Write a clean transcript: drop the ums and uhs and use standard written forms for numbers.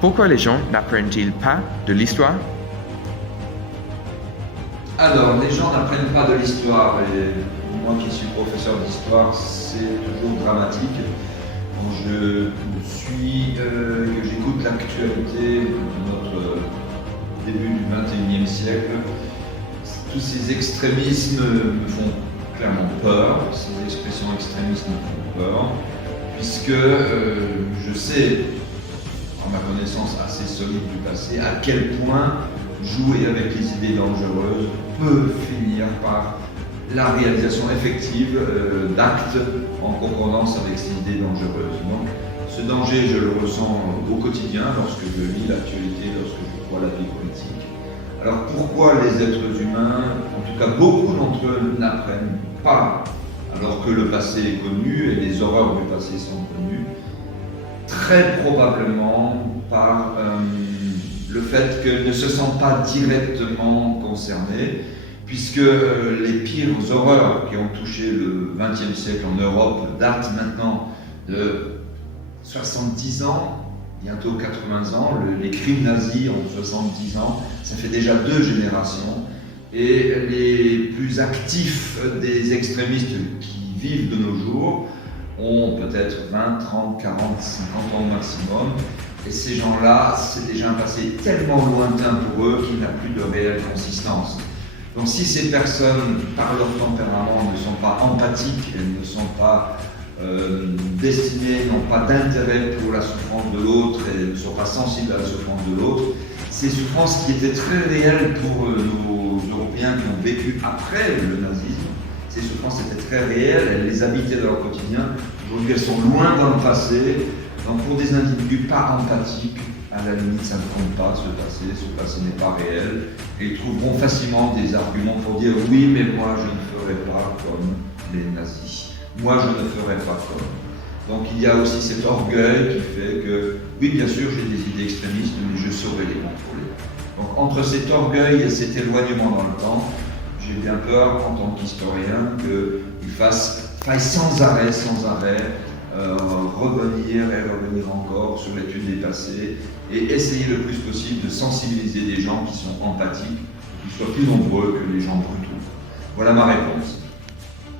Pourquoi les gens n'apprennent-ils pas de l'histoire? Alors, les gens n'apprennent pas de l'histoire, et moi qui suis professeur d'histoire, c'est toujours dramatique. Quand que j'écoute l'actualité de notre début du XXIe siècle, tous ces extrémismes me font clairement peur, ces expressions extrémistes me font peur, puisque je sais, en ma connaissance assez solide du passé, à quel point jouer avec les idées dangereuses peut finir par la réalisation effective d'actes en concordance avec ces idées dangereuses. Donc, ce danger, je le ressens au quotidien lorsque je lis l'actualité, lorsque je vois la vie politique. Alors pourquoi les êtres humains, en tout cas beaucoup d'entre eux, n'apprennent pas, alors que le passé est connu et les horreurs du passé sont connues? Très probablement par le fait qu'ils ne se sentent pas directement concernés, puisque les pires horreurs qui ont touché le XXe siècle en Europe datent maintenant de 70 ans, bientôt 80 ans. Les crimes nazis en 70 ans, ça fait déjà 2 générations. Et les plus actifs des extrémistes qui vivent de nos jours ont peut-être 20, 30, 40, 50 ans maximum. Et ces gens-là, c'est déjà un passé tellement lointain pour eux qu'il n'a plus de réelle consistance. Donc si ces personnes, par leur tempérament, ne sont pas empathiques, elles ne sont pas destinées, n'ont pas d'intérêt pour la souffrance de l'autre et ne sont pas sensibles à la souffrance de l'autre, ces souffrances qui étaient très réelles pour nos Européens qui ont vécu après le nazisme, ces souffrances étaient très réelles, elles les habitaient dans leur quotidien. Aujourd'hui, elles sont loin dans le passé. Donc pour des individus pas empathiques, à la limite, ça ne compte pas ce passé n'est pas réel, et ils trouveront facilement des arguments pour dire « oui, mais moi je ne ferai pas comme les nazis, moi je ne ferai pas comme ». Donc il y a aussi cet orgueil qui fait que, oui bien sûr j'ai des idées extrémistes, mais je saurai les contrôler. Donc entre cet orgueil et cet éloignement dans le temps, j'ai bien peur en tant qu'historien qu'il faille sans arrêt, revenir et revenir encore sur l'étude des passés et essayer le plus possible de sensibiliser des gens qui sont empathiques, qui soient plus nombreux que les gens brutaux. Voilà ma réponse.